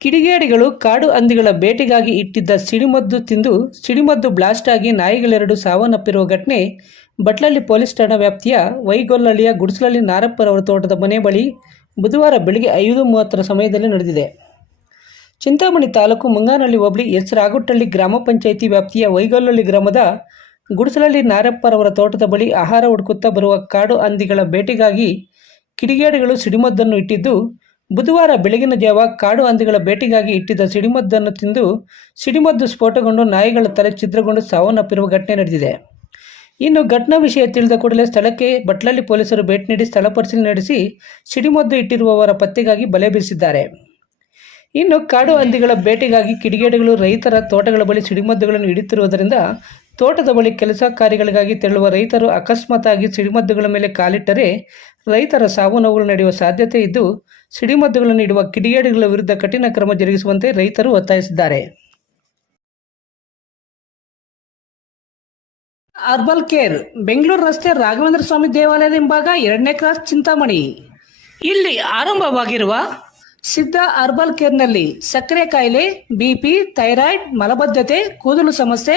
ಕಿಡಿಗೇಡಿಗಳು ಕಾಡು ಹಂದಿಗಳ ಬೇಟೆಗಾಗಿ ಇಟ್ಟಿದ್ದ ಸಿಡಿಮದ್ದು ತಿಂದು ಸಿಡಿಮದ್ದು ಬ್ಲಾಸ್ಟ್ ಆಗಿ ನಾಯಿಗಳೆರಡು ಸಾವನ್ನಪ್ಪಿರುವ ಘಟನೆ ಬಟ್ಲಳ್ಳಿ ಪೊಲೀಸ್ ಠಾಣಾ ವ್ಯಾಪ್ತಿಯ ವೈಗೊಲ್ಲಳ್ಳಿಯ ಗುಡಿಸಲಲ್ಲಿ ನಾರಪ್ಪರವರ ತೋಟದ ಮನೆ ಬಳಿ ಬುಧವಾರ ಬೆಳಗ್ಗೆ ಐದು ಮೂವತ್ತರ ಸಮಯದಲ್ಲಿ ನಡೆದಿದೆ. ಚಿಂತಾಮಣಿ ತಾಲೂಕು ಮುಂಗಾನಹಳ್ಳಿ ಹೋಬಳಿ ಎಸ್ ರಾಗುಟ್ಟಳ್ಳಿ ಗ್ರಾಮ ಪಂಚಾಯಿತಿ ವ್ಯಾಪ್ತಿಯ ವೈಗೊಲ್ಲಳ್ಳಿ ಗ್ರಾಮದ ಗುಡಿಸಲಳ್ಳಿ ನಾರಪ್ಪರವರ ತೋಟದ ಬಳಿ ಆಹಾರ ಹುಡುಕುತ್ತಾ ಬರುವ ಕಾಡು ಹಂದಿಗಳ ಬೇಟೆಗಾಗಿ ಕಿಡಿಗೇಡಿಗಳು ಸಿಡಿಮದ್ದನ್ನು ಇಟ್ಟಿದ್ದು ಬುಧವಾರ ಬೆಳಗಿನ ಜಾವ ಕಾಡು ಹಂದಿಗಳ ಭೇಟಿಗಾಗಿ ಇಟ್ಟಿದ್ದ ಸಿಡಿಮದ್ದನ್ನು ತಿಂದು ಸಿಡಿಮದ್ದು ಸ್ಫೋಟಗೊಂಡು ನಾಯಿಗಳ ತಲೆ ಛಿದ್ರಗೊಂಡು ಸಾವನ್ನಪ್ಪಿರುವ ಘಟನೆ ನಡೆದಿದೆ. ಇನ್ನು ಘಟನಾ ವಿಷಯ ತಿಳಿದ ಕೂಡಲೇ ಸ್ಥಳಕ್ಕೆ ಬಟ್ಲಳ್ಳಿ ಪೊಲೀಸರು ಭೇಟಿ ನೀಡಿ ಸ್ಥಳ ಪರಿಶೀಲನೆ ನಡೆಸಿ ಸಿಡಿಮದ್ದು ಇಟ್ಟಿರುವವರ ಪತ್ತೆಗಾಗಿ ಬಲೆ ಬೀಸಿದ್ದಾರೆ. ಇನ್ನು ಕಾಡು ಹಂದಿಗಳ ಭೇಟಿಗಾಗಿ ಕಿಡಿಗೇಡಿಗಳು ರೈತರ ತೋಟಗಳ ಬಳಿ ಸಿಡಿಮದ್ದುಗಳನ್ನು ಇಡುತ್ತಿರುವುದರಿಂದ ತೋಟದ ಬಳಿ ಕೆಲಸ ಕಾರ್ಯಗಳಿಗಾಗಿ ತೆರಳುವ ರೈತರು ಅಕಸ್ಮಾತ್ತಾಗಿ ಸಿಡಿಮದ್ದುಗಳ ಮೇಲೆ ಕಾಲಿಟ್ಟರೆ ರೈತರ ಸಾವು ನೋವುಗಳು ನಡೆಯುವ ಸಾಧ್ಯತೆ ಇದ್ದು, ಸಿಡಿಮದ್ದುಗಳನ್ನು ಇಡುವ ಕಿಡಿಗೇಡಿಗಳ ವಿರುದ್ಧ ಕಠಿಣ ಕ್ರಮ ಜರುಗಿಸುವಂತೆ ರೈತರು ಒತ್ತಾಯಿಸಿದ್ದಾರೆ. ಅರ್ಬಲ್ ಕೇರ್, ಬೆಂಗಳೂರು ರಸ್ತೆ ರಾಘವೇಂದ್ರ ಸ್ವಾಮಿ ದೇವಾಲಯದ ಹಿಂಭಾಗ ಎರಡನೇ ಕ್ರಾಸ್ ಚಿಂತಾಮಣಿ. ಇಲ್ಲಿ ಆರಂಭವಾಗಿರುವ ಸಿದ್ಧ ಅರ್ಬಲ್ ಕೇರ್ನಲ್ಲಿ ಸಕ್ಕರೆ ಕಾಯಿಲೆ ಬಿಪಿ ಥೈರಾಯ್ಡ್, ಮಲಬದ್ಧತೆ, ಕೂದಲು ಸಮಸ್ಯೆ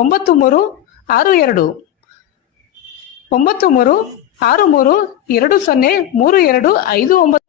ಒಂಬತ್ತು ಮೂರು ಆರು ಎರಡು. ಒಂಬತ್ತು ಮೂರು ಆರು ಮೂರು ಎರಡು ಸೊನ್ನೆ ಮೂರು ಎರಡು ಐದು ಒಂಬತ್ತು.